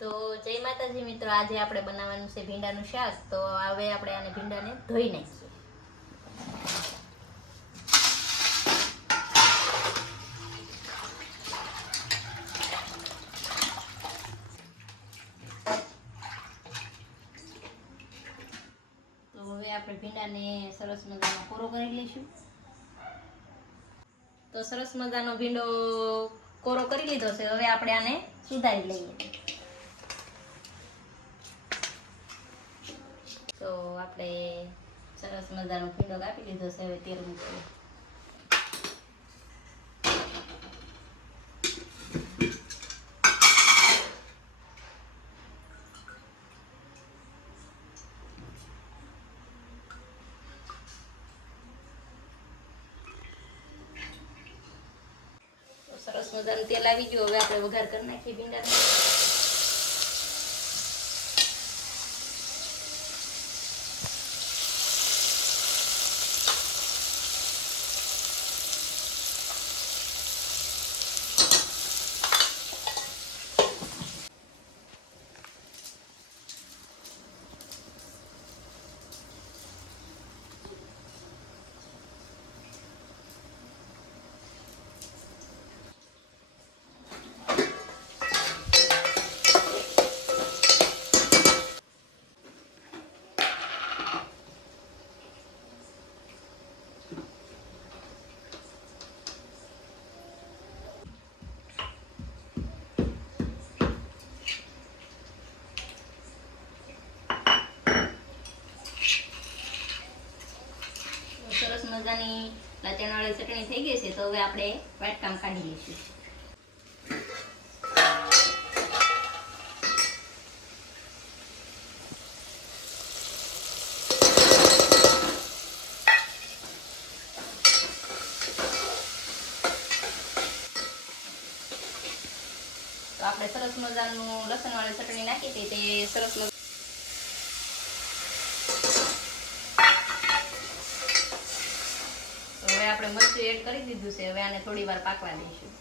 તો જય માતાજી મિત્રો, આજે આપણે બનાવવાનું છે ભીંડાનું શાક. તો હવે આપણે આને ભીંડાને ધોઈ નાખીએ. તો હવે આપણે ભીંડાને સરસ મજાનો કોરો કરી લઈશું. તો સરસ મજાનો ભીંડો કોરો કરી લીધો છે. હવે આપણે આને સુધારી લઈએ. તો આપણે સરસ મજાનો ભીંડો કાપી લીધો છે. હવે તેલ મૂકીએ. સરસ મજાનું તેલ આવી ગયું. હવે આપણે વઘાર કરી નાખીએ ભીંડાને. સરસ મજાની લચણવાળી ચટણી થઈ ગઈ છે. તો હવે આપણે વાટકામ કાઢી લઈશું. તો આપણે સરસ મજાનું લસણવાળી ચટણી નાખી હતી. તે સરસ હવે આપણે મરચું એડ કરી દીધું છે. હવે આને થોડી વાર પાકવા દઈશું.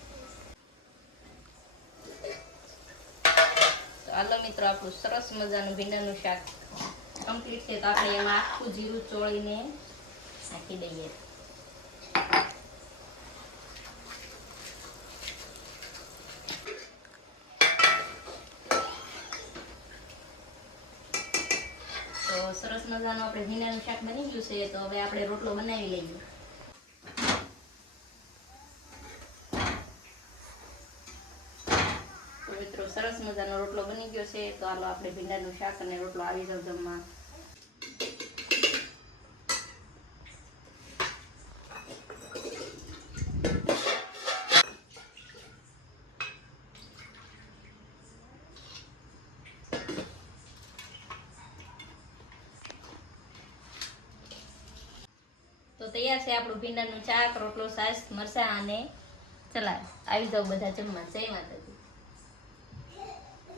તો હાલો મિત્રો, આપણું સરસ મજાનું ભીંડાનું શાક કમ્પ્લીટ છે. તો આપણે એમાં આખું જીરું ચોળીને નાખી દઈએ. તો સરસ મજાનું આપણે ભીંડાનું શાક બની ગયું છે. તો હવે આપણે રોટલો બનાવી લઈએ. મિત્રો સરસ મજાનો રોટલો બની ગયો છે. તો હાલો આપણે ભીંડાનું શાક અને રોટલો આવી જાવ જમવા. તો તૈયાર છે આપણું ભીંડાનું શાક, રોટલો, છાશ, મરચાં અને સલાડ. આવી જાવ બધા જમવા. જય માતાજી.